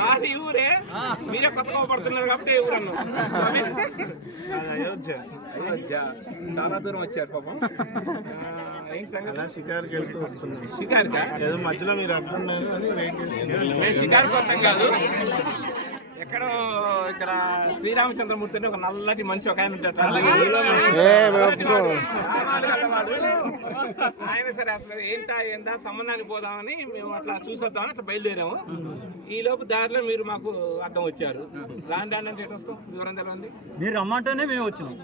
మాది ఊరే, మీరే కొత్తగా పడుతున్నారు కాబట్టి ఊరు అన్నాం. అయోధ్య చాలా దూరం వచ్చారు పాపం. షికార్కి వెళ్తూ వస్తున్నాం. షికార్కా? ఏదో మధ్యలో మీరు అర్థం మేము షికారు కోసం కాదు, ఎక్కడో ఇక్కడ శ్రీరామచంద్రమూర్తి అని ఒక నల్లటి మనిషి ఒక ఆయన ఉంటాడు. ఆయన సరే అసలు ఏందా సంబంధానికి పోదామని మేము అట్లా చూసొద్దామని అట్లా బయలుదేరాము. ఈ లోపు దారిలో మీరు మాకు అడ్డం వచ్చారు. రాండి అంటే ఎటు వస్తాం, వివరం తెలియంది. మీరు రమ్మంటేనే మేము వచ్చినాం.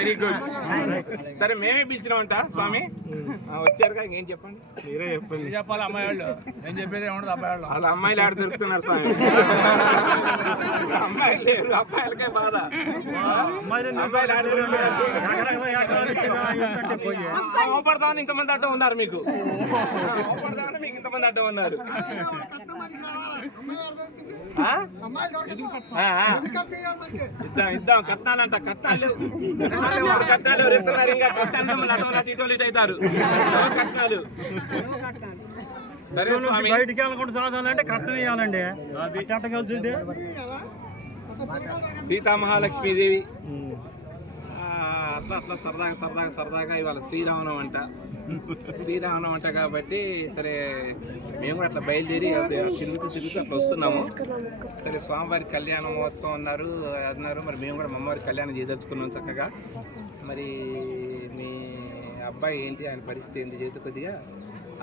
Very good. సరే మేమే పిలిచినామంట స్వామి. వచ్చారుగా, ఇంకేం చెప్పండి. మీరే చెప్పండి. చెప్పాలి అమ్మాయి వాళ్ళు ఏం చెప్పేది ఏమంటుంది అబ్బాయి వాళ్ళు. వాళ్ళ అమ్మాయిలు ఆడ దొరుకుతున్నారు స్వామి. అమ్మాయిలు లేరు, అబ్బాయిలకే బాధ. ఓపడతామని ఇంతమంది అడ్డం ఉన్నారు మీకు. ఓపడతామని మీకు ఇంతమంది అడ్డం ఉన్నారు. ఇద్దాం కట్నాలంట. కట్నాలు ఎవరు ఎత్తున్నారు? ఇంకా కట్టాలంటే మళ్ళీ అటు ఇటు అవుతారు కట్నాలు. సరే స్వామి, బయటికి వెళ్ళకుండా సాధాలంటే కట్నం ఇవ్వాలండి. కలిసి సీతామహాలక్ష్మీదేవి అట్లా అట్లా సరదాగా ఇవాళ శ్రీరామనవం అంట కాబట్టి సరే మేము కూడా అట్లా బయలుదేరి తిరుగుతూ అట్లా వస్తున్నాము. సరే స్వామివారి కళ్యాణ మహోత్సవం అన్నారు. మరి మేము కూడా అమ్మవారి కళ్యాణం చేయదలుచుకున్నాం చక్కగా. మరి మీ అబ్బాయి ఏంటి, ఆయన పరిస్థితి ఏంటి చేతి కొద్దిగా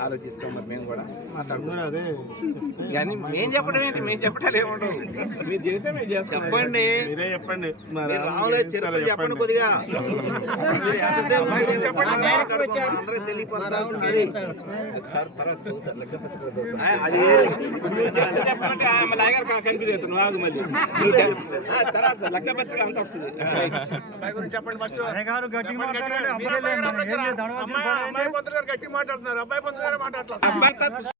ఆలోచిస్తాం. మరి మేము కూడా మాట్లాడుతున్నాం. కానీ మేము చెప్పడం ఏంటి, మేము చెప్పడాలు ఏముండవు. మీరు చెబితే మేము చేస్తాం. చెప్పండి, మీరే చెప్పండి. చెప్పండి కొద్దిగా. తర్వాత లెక్క పత్రిక అంత వస్తుంది. చెప్పండి ఫస్ట్. గట్టి అమ్మాయి పంతులు గారు గట్టి మాట్లాడుతున్నారు. అబ్బాయి పంతులు గారు మాట్లాడలేదు.